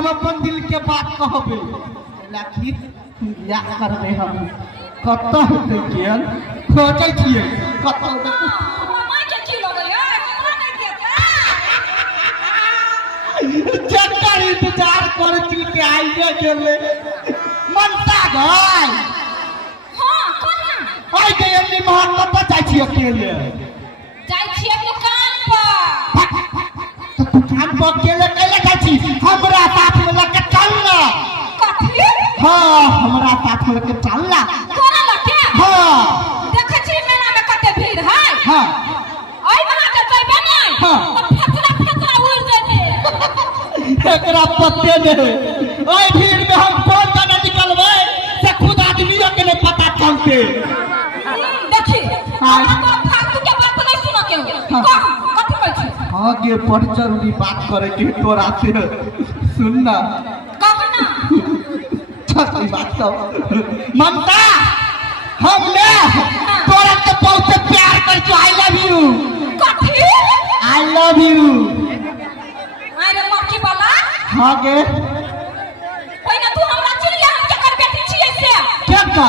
हम अपन दिल के बात कहबे लाखिर या करबे हम कत होते केन खोजै छियै कत मामा के की लगैया हमरा नहीं देता जकर इंतजार कर छी के आइए गेले मनता गई हां कोन ना आइ के एनी महल कत जाइ छी अकेले जाई छियै दुकान पर दुकान पर अकेले कैले जाइ छी हमरा साथ में लेके चल ना कथी हां हमरा साथ में लेके चल ना कोना लके हां देखे छी मेला में कते भीड़ है हां ओइ बना के जइबे नहीं हां तो फेसरा उड़ जेते एकरा पत्ते ने ओइ भीड़ में हम कौन जना निकलबै से खुद आदमियों के नहीं पता चलते देखी हां तो फालतू के बात नहीं सुनो के कह कथी कहै छी आगे बढ़ जरूरी बात करे के तोरा से सुन ना कह ना सच्ची बात तो ममता हमने तोरा के बहुत प्यार कर छी आई लव यू कथी आई लव यू अरे मक्खी वाला हां गे ओइ ना तू हमरा चिल्ला हम के कर बेटी छियै से क्या का